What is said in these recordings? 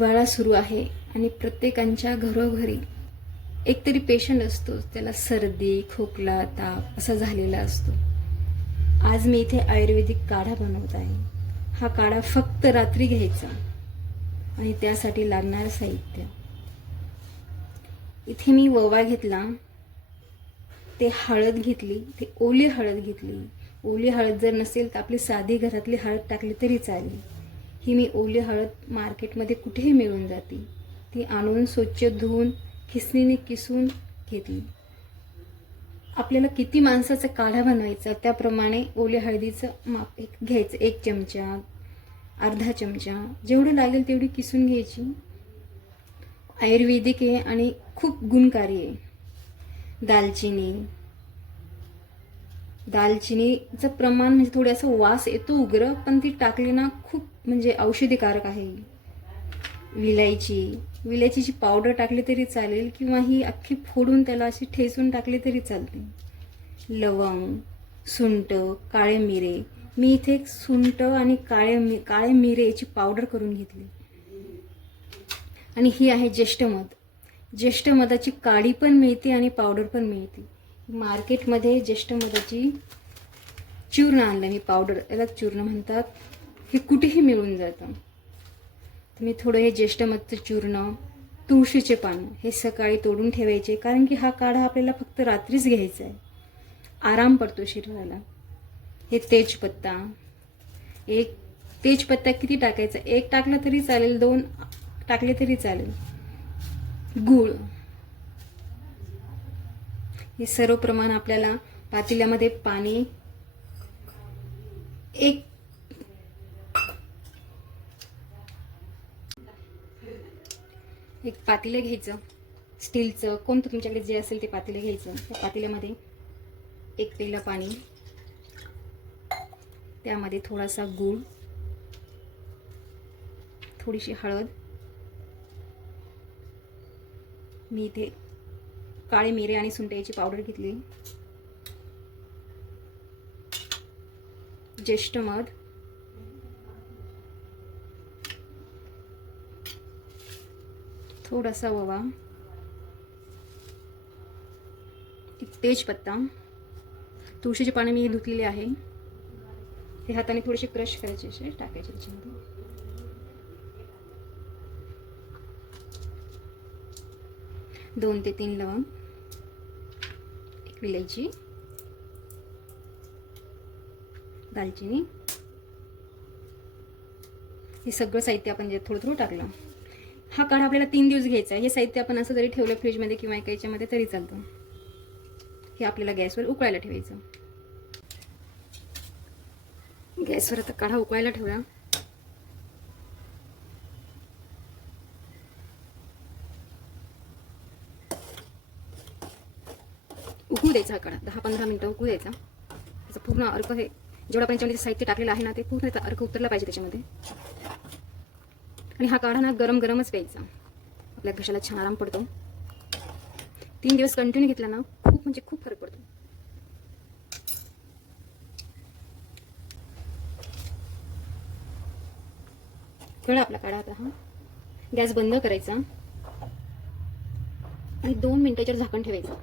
हिवाळा सुरू आहे आणि प्रत्येकांच्या घरोघरी एकतरी पेशंट असतो, त्याला सर्दी, खोकला, ताप असा झालेला असतो. आज मी इथे आयुर्वेदिक काढा बनवत आहे. हा काढा फक्त रात्री घ्यायचा आणि त्यासाठी लागणार साहित्य. इथे मी ओवा घेतला, ते हळद घेतली, ते ओली हळद घेतली. ओली हळद जर नसेल तर आपली साधी घरातली हळद टाकली तरी चालेल. ही मी ओली हळद मार्केटमध्ये कुठेही मिळून जाते. ती आणून स्वच्छ धुवून खिसणीने किसून घेतली. आपल्याला किती माणसाचा काढा बनवायचा त्याप्रमाणे ओल्या हळदीचं माप घ्यायचं. 1 चमचा, अर्धा चमचा, जेवढं लागेल तेवढी किसून घ्यायची. आयुर्वेदिक आहे आणि खूप गुणकारी आहे. दालचिनीचं प्रमाण म्हणजे थोडासा वास येतो उग्र, पण ती टाकली ना खूप म्हणजे औषधीकारक आहे. विलायचीची पावडर टाकली तरी चालेल किंवा ही अख्खी फोडून त्याला अशी ठेचून टाकली तरी चालते. लवंग, सुंठ, काळे मिरे. मी इथे सुंठ आणि काळे मिरे याची पावडर करून घेतली. आणि ही आहे ज्येष्ठमध. ज्येष्ठमधाची काडी पण मिळते आणि पावडर पण मिळते. मार्केटमध्ये ज्येष्ठमधाची चूर्ण आणलं मी, पावडर, याला चूर्ण म्हणतात. हे कुठेही मिळून जातं. मी थोडं हे ज्येष्ठमधचं चूर्ण, तुळशीचे पानं हे सकाळी तोडून ठेवायचे, कारण की हा काढा आपल्याला फक्त रात्रीच घ्यायचा आहे. आराम पडतो शरीराला. हे तेजपत्ता, एक तेजपत्ता किती टाकायचा? 1 टाकला तरी चालेल, 2 टाकले तरी चालेल. गूळ, हे सर्व प्रमाण आपल्याला पातेल्यामध्ये पाणी एक पातेलं घ्यायचं, स्टीलचं, कोणतं तुमच्याकडे जे असेल ते पातेलं घ्यायचं. त्या पातेल्यामध्ये 1 पेला पाणी, त्यामध्ये थोडासा गूळ, थोडीशी हळद, मी इथे काळे मिरे आणि सुंठ याची पावडर घेतली, ज्येष्ठमध, थोडासा ओवा, एक तेजपत्ता, तुळशीची पाने मी धुतलेली आहे. हे हाताने थोडेसे क्रश करायचे, असे टाकायचे त्याच्यामध्ये. 2 ते 3 लवंग, 1 विलायची, दालचिनी. हे सगळं साहित्य आपण जे थोडं थोडं टाकलं. हा काढा आपल्याला 3 दिवस घ्यायचा आहे. हे साहित्य आपण असं जरी ठेवलं फ्रीजमध्ये किंवा एका याच्यामध्ये तरी चालतं. हे आपल्याला गॅसवर उकळायला ठेवायचं. गॅसवर आता काढा उकळायला ठेवला. उकळू द्यायचा हा काढा, 10-15 मिनिटं उकळू द्यायचा. त्याचा पूर्ण अर्क, हे जेवढं आपण याच्यामध्ये साहित्य टाकलेलं आहे ना, ते पूर्ण त्याचा अर्क उतरला पाहिजे त्याच्यामध्ये. आणि हा काढा ना गरम गरमच प्यायचा, आपल्या घशाला छान आराम पडतो. 3 दिवस कंटिन्यू घेतला ना, खूप म्हणजे खूप फरक पडतो. कळलं आपला काढा. आता हा गॅस बंद करायचा आणि 2 मिनिटाच्यावर झाकण ठेवायचं.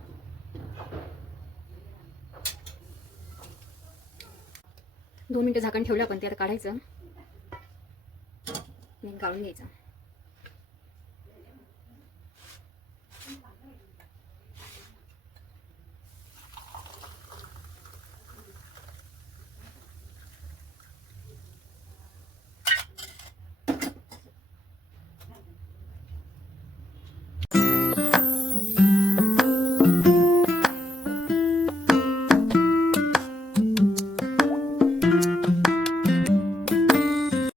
2 मिनिटं झाकण ठेवलं आपण, ते आता काढायचं, गाळून घ्यायचं.